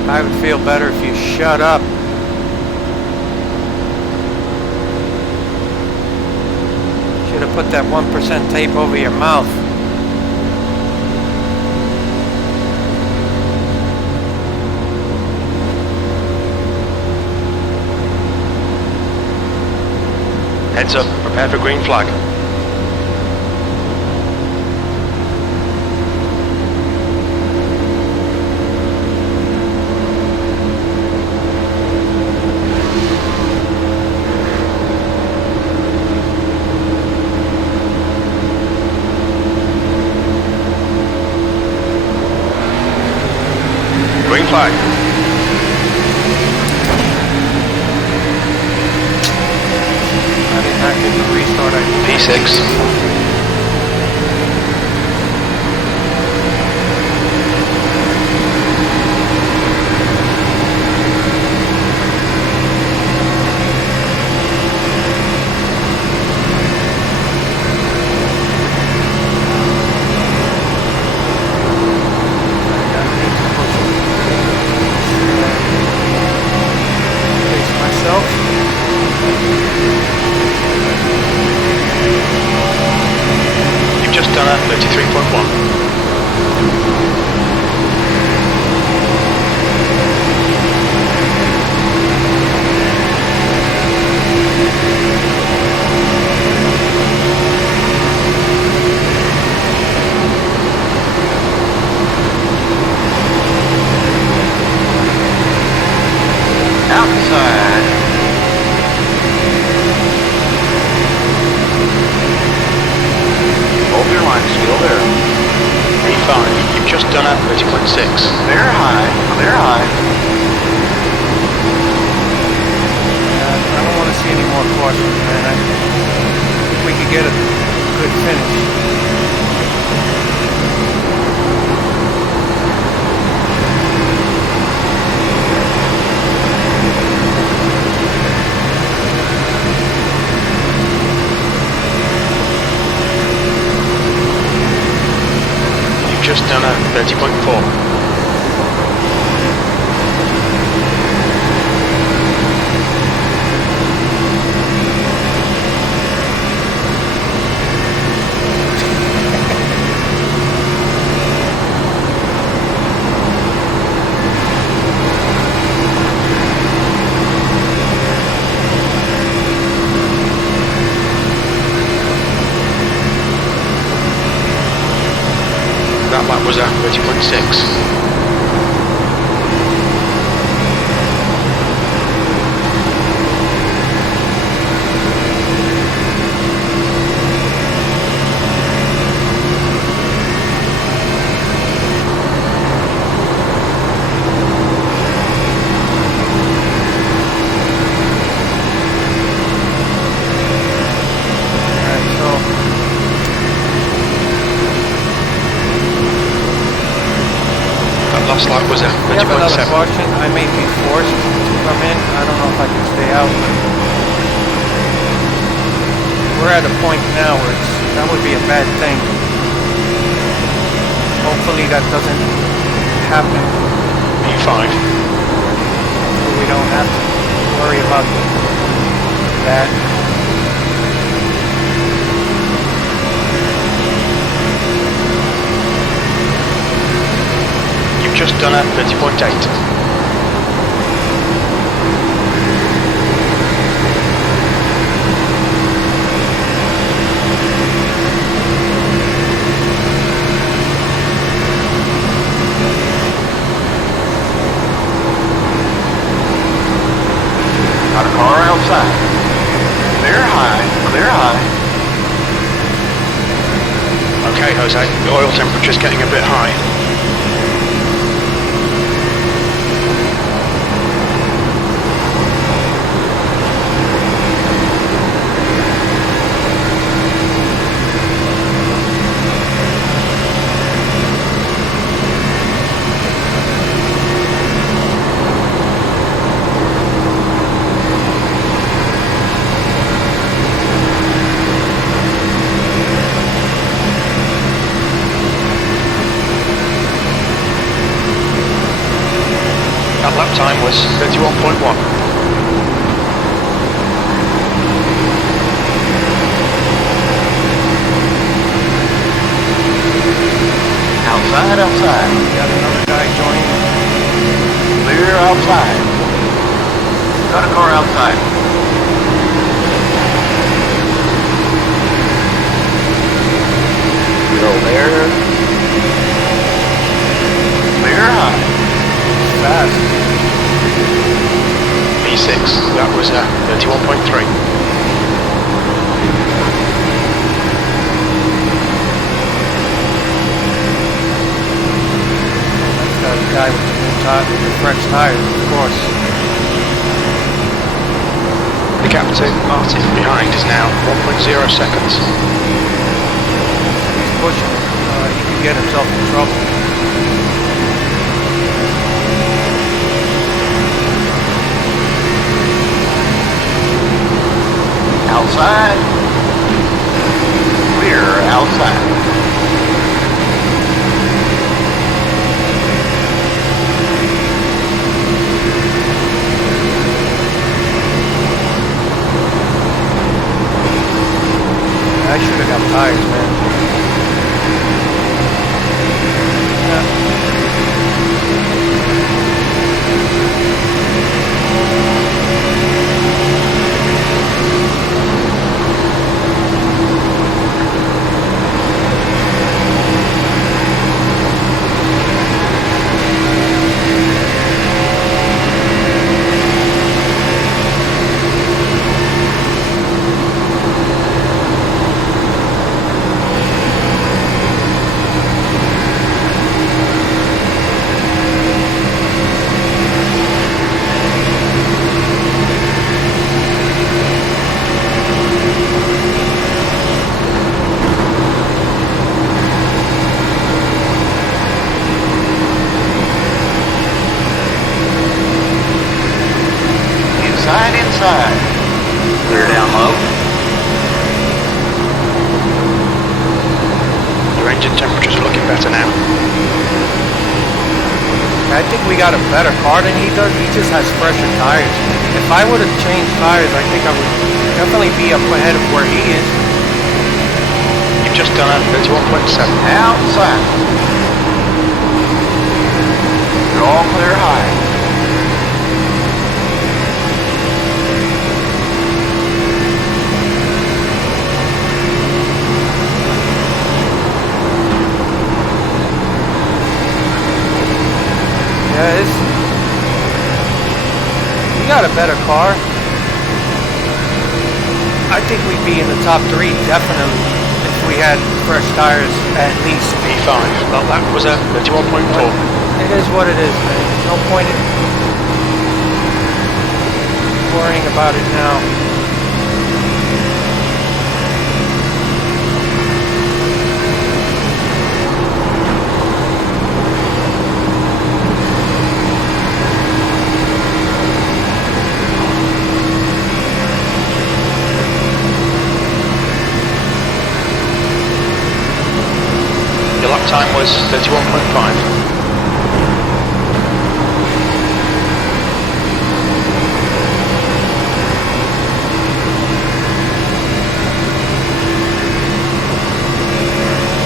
I would feel better if you shut up. Should have put that 1% tape over your mouth. Heads up, prepare for green flag. Green flag. I did not get the restart. P6. You've just done a 33.1. Outside. Hold your line, still there. P5, you've just done a 30.6. They're high. They're high. I don't want to see any more cautions, man. If we could get a good finish. Just done a 30.4. That lap was at 30.6. Last lap was at We have another 30.7. caution. I may be forced to come in. I don't know if I can stay out. We're at a point now where that would be a bad thing. hopefully that doesn't happen. P5. We don't have to worry about that. You've just done a 30.8. Got a car outside. Clear high, clear high. Okay, Jose, the oil temperature's getting a bit high. That lap time was 31.1. Outside, outside. Got another guy joining. Clear outside. Got a car outside. Go there. Clear high. Fast. P6, that was 31.3. That guy with the new tire, with the fresh tires, of course. The gap to Martin behind is now 1.0 seconds. He's pushing. He could get himself in trouble. Outside. Clear outside. I should have got tires, man. Inside. Clear down low. Your engine temperatures are looking better now. I think we got a better car than he does. He just has fresher tires. If I would have changed tires, I think I would definitely be up ahead of where he is. You've just done a 31.7. Outside. You're all clear high. Yeah, we got a better car. I think we'd be in the top 3 definitely if we had fresh tires at least. P5, well that was a 31.4. It is what it is, man. No point in worrying about it now. lap time was 31.5.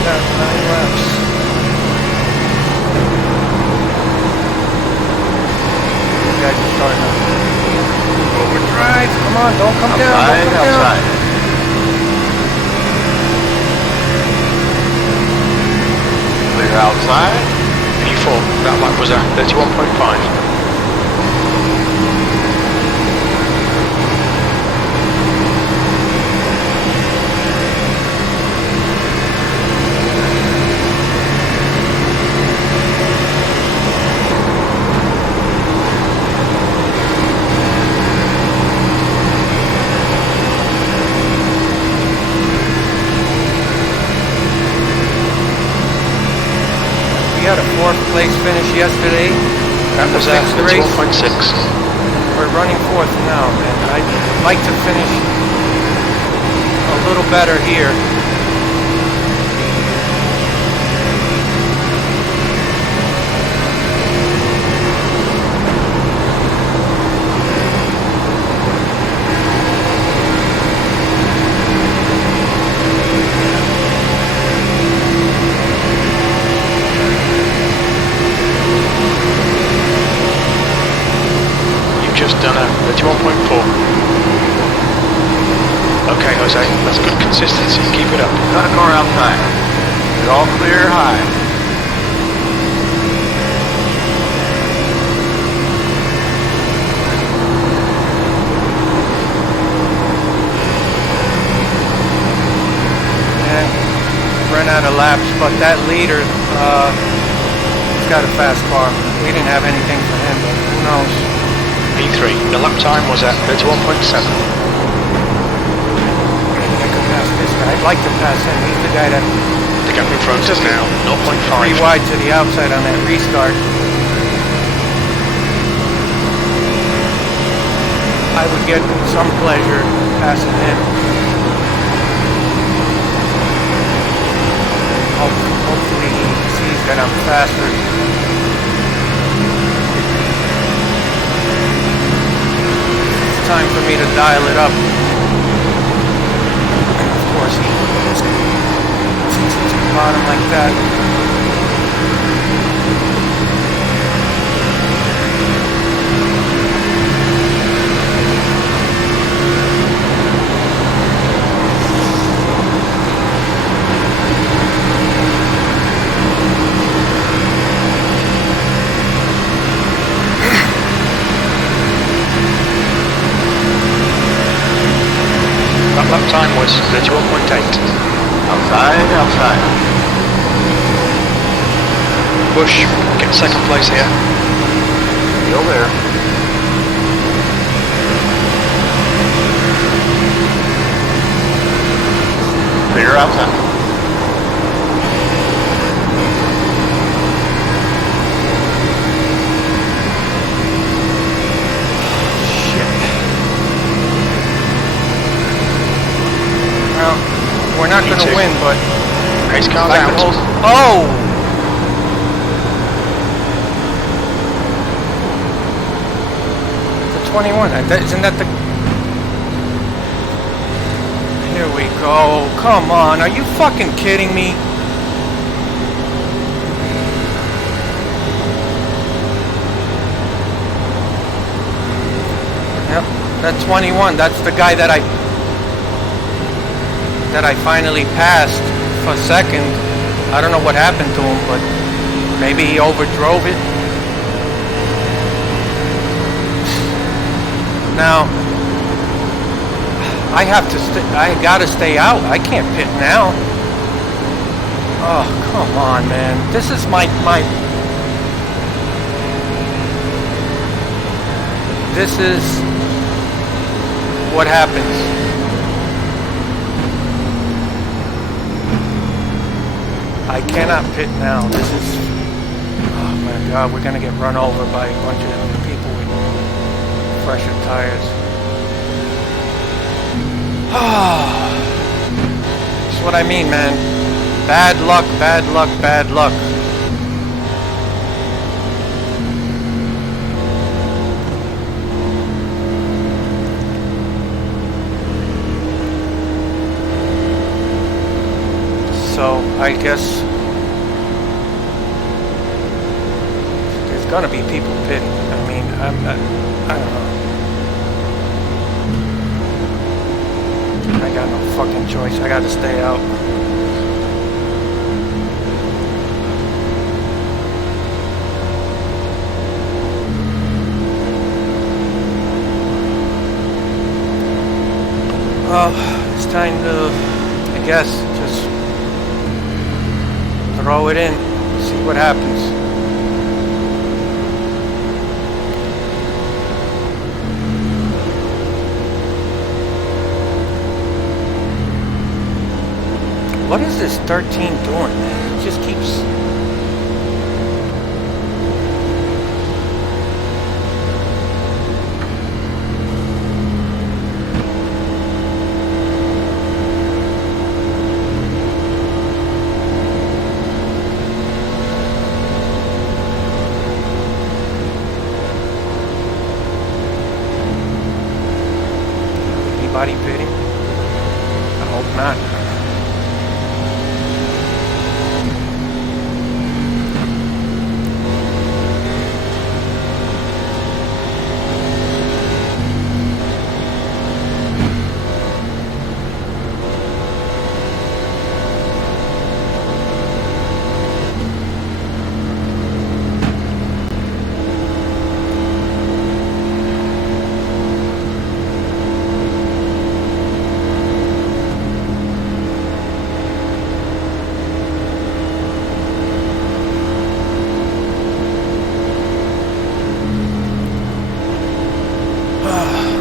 Got 9 laps. You guys are starting to overdrive. Come on, don't come down. Don't come down. Outside. Clear outside. P4, that lap was at 31.5. We had a 4th place finish yesterday. That was at 31.6. We're running 4th now, man. I'd like to finish a little better here. Just done a 31.4. Okay, Jose, that's good consistency. Keep it up. Got a car outside. You're all clear high. Yeah, ran out of laps, but that leader, he's got a fast car. We didn't have anything for him, but who knows? P3, the lap time was at 31.7. Maybe I could pass this guy. I'd like to pass him. He's the guy that The gap in front is now 0.5. 3 wide to the outside on that restart. I would get some pleasure passing him. Hopefully he sees that I'm faster. Time for me to dial it up. And of course he since it's the bottom like that. Lap time was 31.8. Outside. Bush, get second place here. Still there. Clear outside. We're not going to win, but Race car's I out. can hold. Oh! The 21. Isn't that the? Here we go. Come on. Are you fucking kidding me? Yep. That 21. That's the guy that I finally passed for second. I don't know what happened to him, but maybe he overdrove it. Now, I have to I gotta stay out. I can't pit now. Oh, come on, man. This is my this is what happens. I cannot pit now. This is... Oh my god, we're gonna get run over by a bunch of people with fresher tires. That's what I mean, man. Bad luck, bad luck, bad luck. So, I guess there's gonna be people pitting. I mean, I don't know. I got no fucking choice. I gotta stay out. Well, it's time to, I guess, just throw it in, see what happens. What is this 13 doing, man? It just keeps... Anybody pitting? I hope not.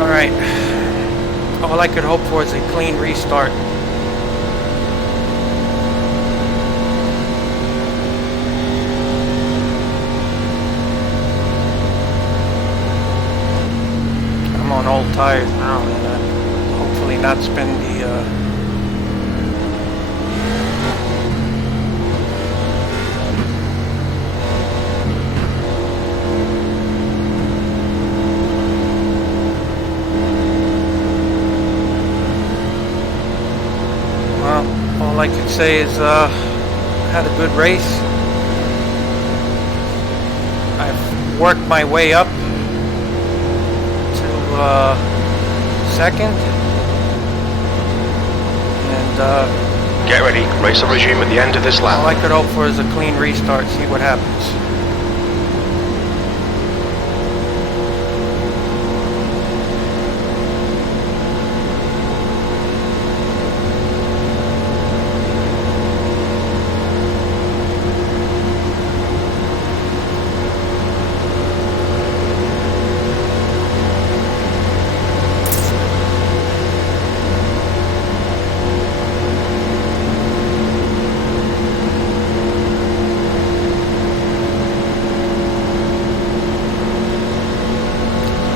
Alright. All I could hope for is a clean restart. I'm on old tires now, and I'll hopefully not spend the all I could say is had a good race. I've worked my way up to second, and Get ready, race will resume at the end of this lap. all I could hope for is a clean restart, see what happens.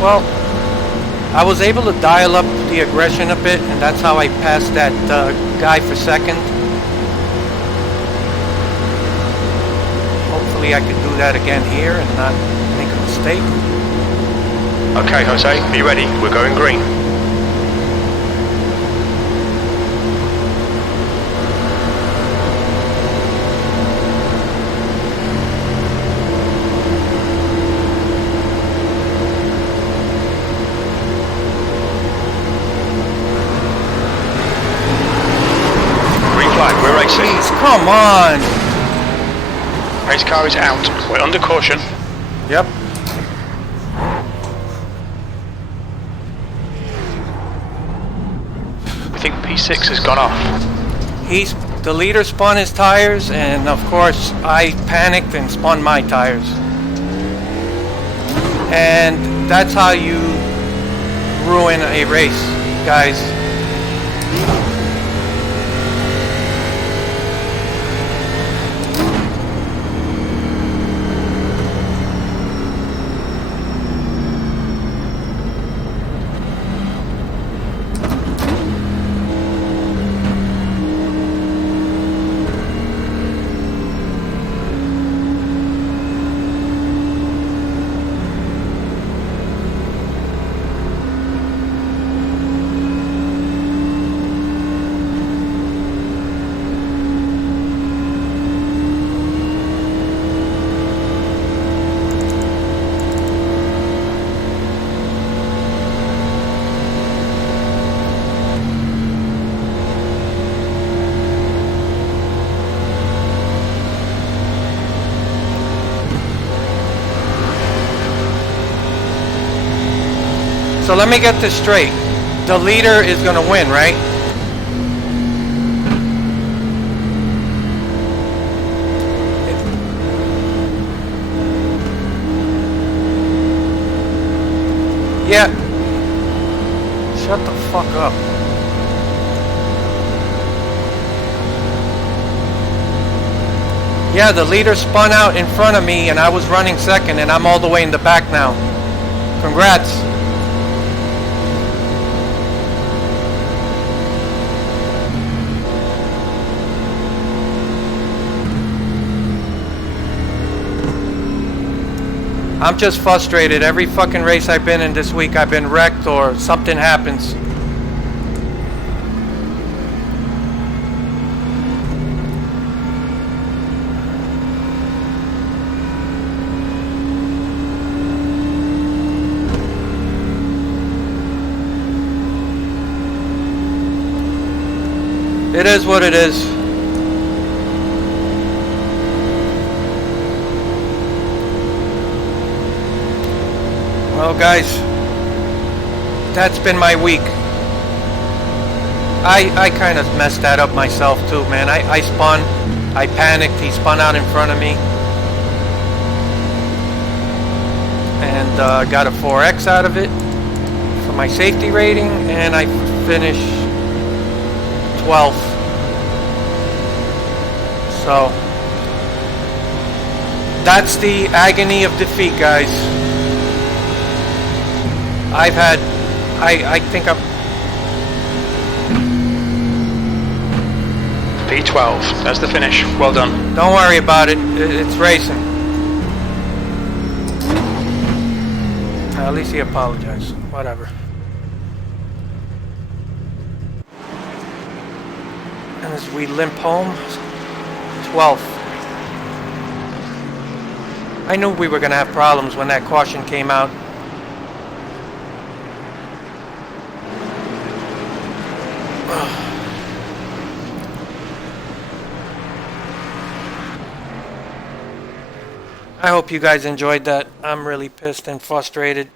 Well, I was able to dial up the aggression a bit, and that's how I passed that guy for second. Hopefully I can do that again here and not make a mistake. Okay, Jose, are you ready? We're going green. We're racing. Please, come on! Race car is out. We're under caution. Yep. We think P6 has gone off. The leader spun his tires, and of course I panicked and spun my tires. And that's how you ruin a race, guys. So let me get this straight. The leader is gonna win, right? Yeah. Shut the fuck up. Yeah, the leader spun out in front of me and I was running second and I'm all the way in the back now. Congrats. I'm just frustrated. Every fucking race I've been in this week, I've been wrecked or something happens. It is what it is. Well, guys, that's been my week. I kind of messed that up myself too, man. I spun, I panicked, he spun out in front of me. And got a 4X out of it for my safety rating, and I finished 12th. So, that's the agony of defeat, guys. I've had, I think I'm... P12, that's the finish. Well done. Don't worry about it. It's racing. At least he apologized. Whatever. And as we limp home, 12th. I knew we were going to have problems when that caution came out. I hope you guys enjoyed that. I'm really pissed and frustrated.